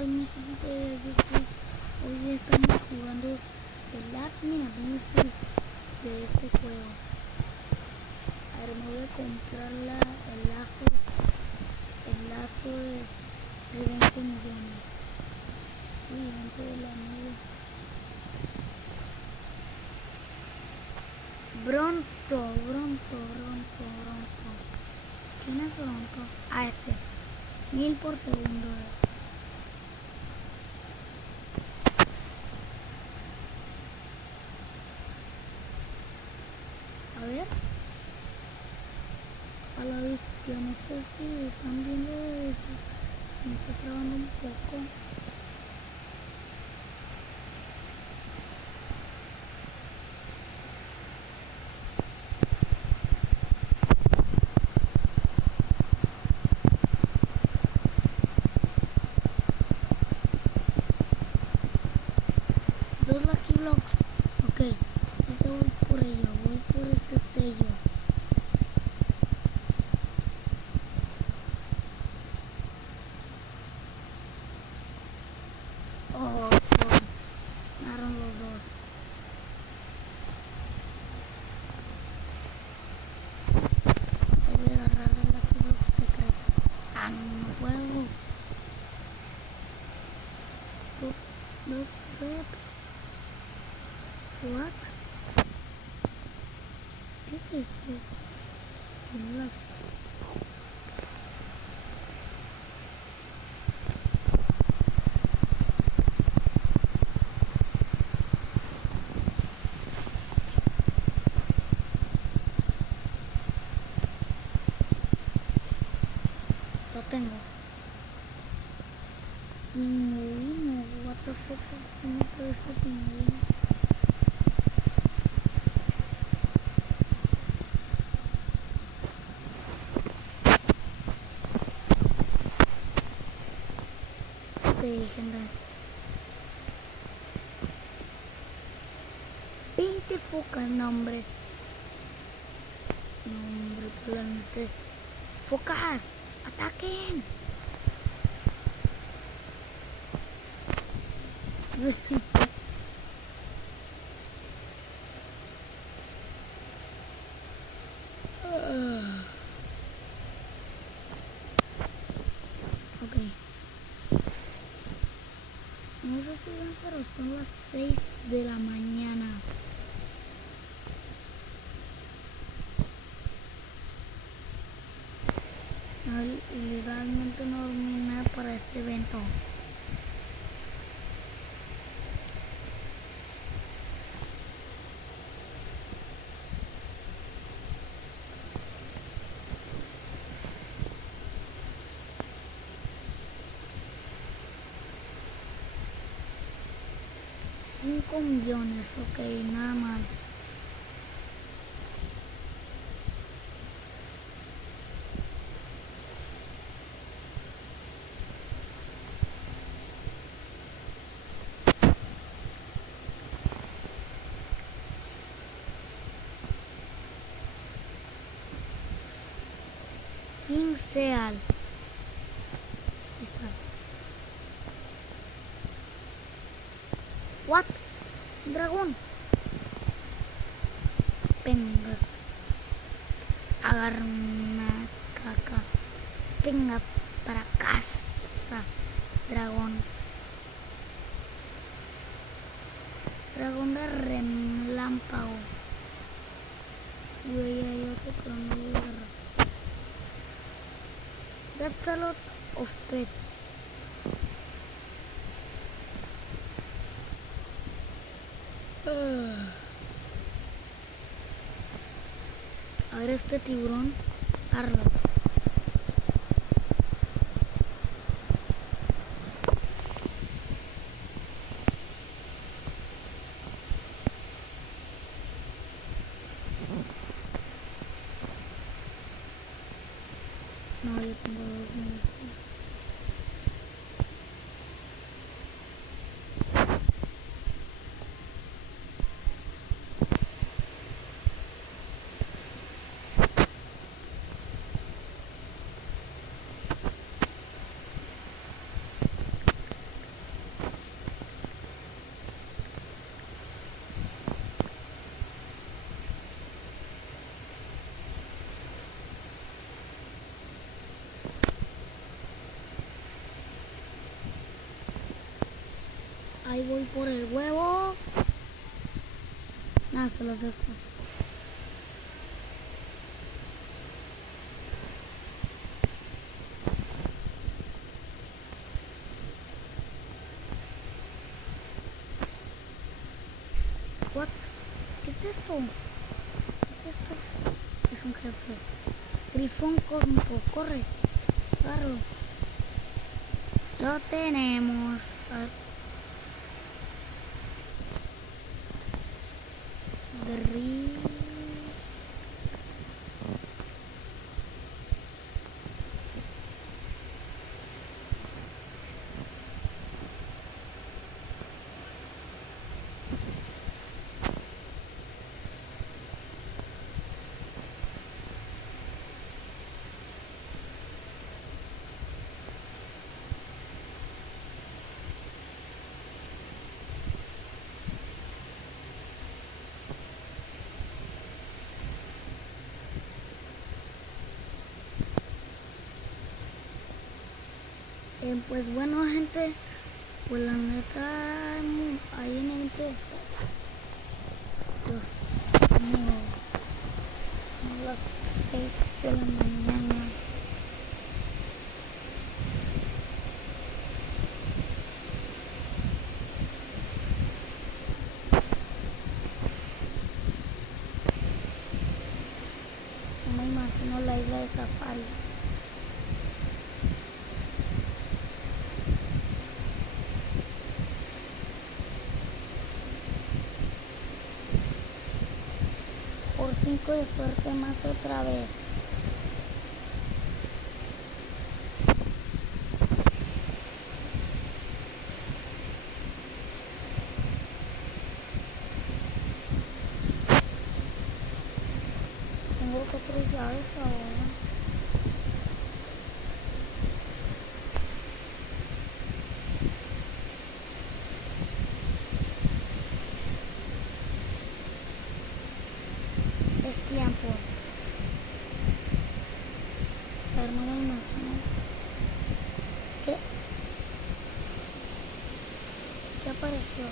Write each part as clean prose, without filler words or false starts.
tal mi gente de YouTube? Hoy estamos jugando el admin abusive de este juego. A ver, me voy a comprar el lazo de 20 millones. Gigante de la nube. Bronto. ¿Quién es Bronto? Ah, ese. 1000 por segundo. A ver. A la bestia, no sé si están viendo eso. Se me está trabando un poco. Dos Lucky Blocks. Ok. Ahorita voy por ello. Voy por este sello. Oh, se ganaron los dos. Ahí voy a agarrar el Lucky Block secreto. Ah, no puedo. Los Febs. What? ¿Qué es esto? Tiene las... Lo tengo. Pingüino. What the fuck es uno de ese pingüino? Ok, gente. 20 focas, no hombre. No hombre, claramente. Focas, ataquen. Ok. No sé si ven, pero son las 6 de la mañana. No, literalmente no dormí nada para este evento. $5 millones, ok, nada mal. King Seal. Está. What? Dragón. Venga. Agarra una caca. Venga para casa. Dragón. Dragón de relámpago. Güey, hay otro pero no voy a agarrar. That's a lot of pets. A ver este tiburón. Arlo. No, yo tengo dos meses. Ahí voy por el huevo. Nada, se los dejo. What? ¿Qué es esto? ¿Qué es esto? Es un jefe. Grifón cósmico, corre. Agárralo. Lo tenemos. Gris. Pues bueno, gente, pues la neta ahí en entre Dios mío, son las 6 de la mañana. No me imagino la isla de Safari. Por 5 de suerte más otra vez. Tengo 4 llaves ahora. Es tiempo. Pero no me imagino. ¿Qué? ¿Qué apareció?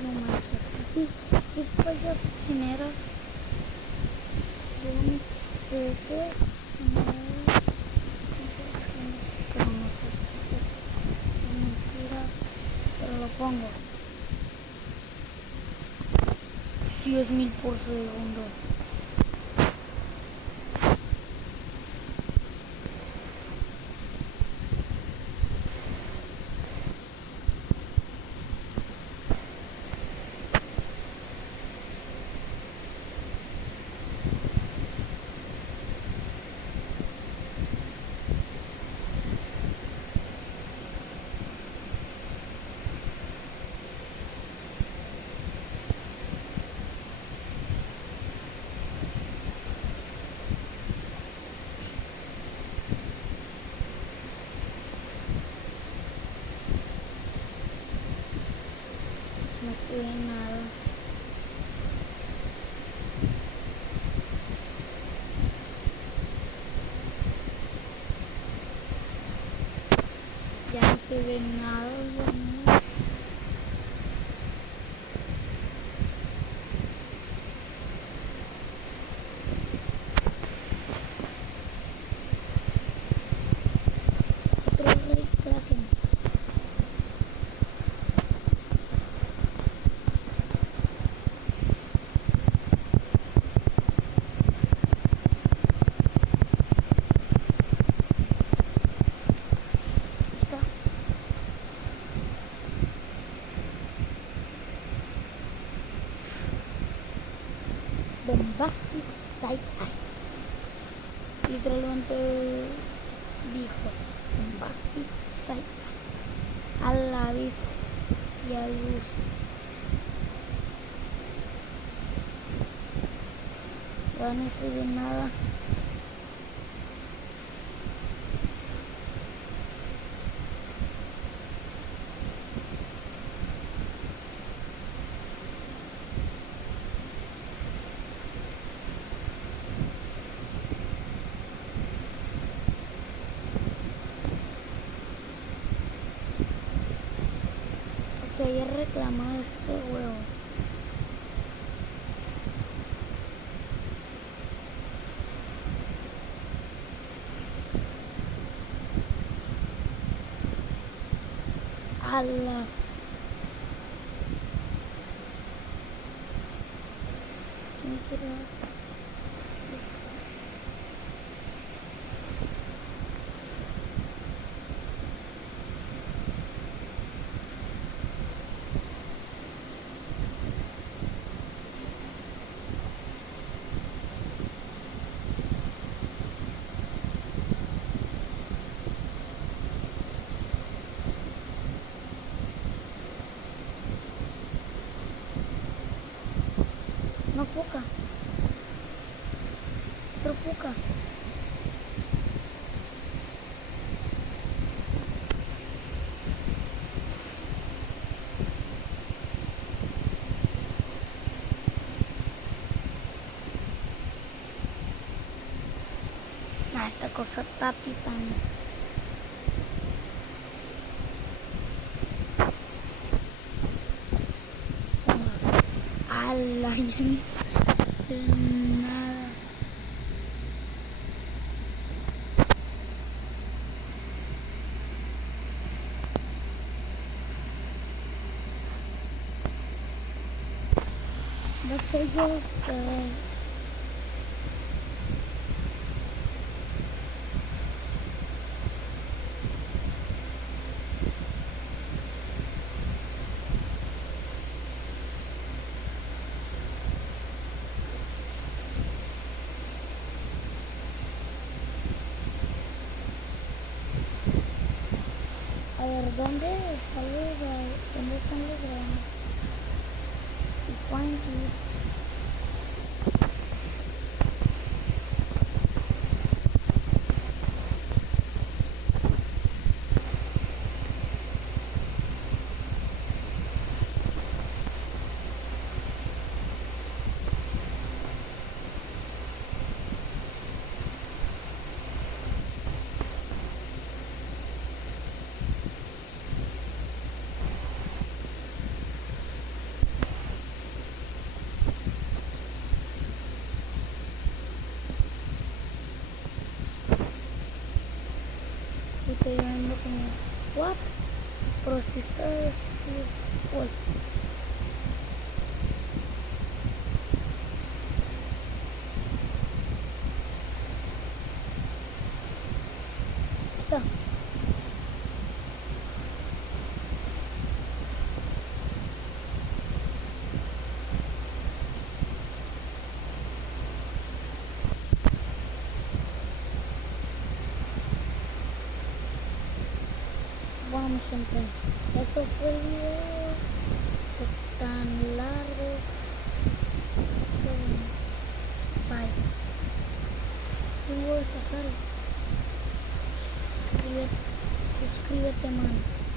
No manches, sí, después ya se genera. Se ve que pero no sé si es mentira, pero lo pongo. Si es 1000 por segundo. No se ve nada. Ya no se ve nada, Dios mío. Otro rey Kraken. Está. Bombastic Side Eye. Literalmente dijo Bombastic Side Eye. guys, y adiós. Ya no se ve nada. Que haya reclamado ese huevo. Ala. ¿Qué me quieres? No foca. Otro foca. Nah, esta cosa está titánica. Ala, ya no hice nada. Los sellos de... A ver, ¿dónde están los dragones? Find it. Estoy llamando como... What? Pero si está así... Uy. Está. Bueno, mi gente, eso fue el video. Fue tan largo. Bye. Tengo de safari. Suscríbete, mano.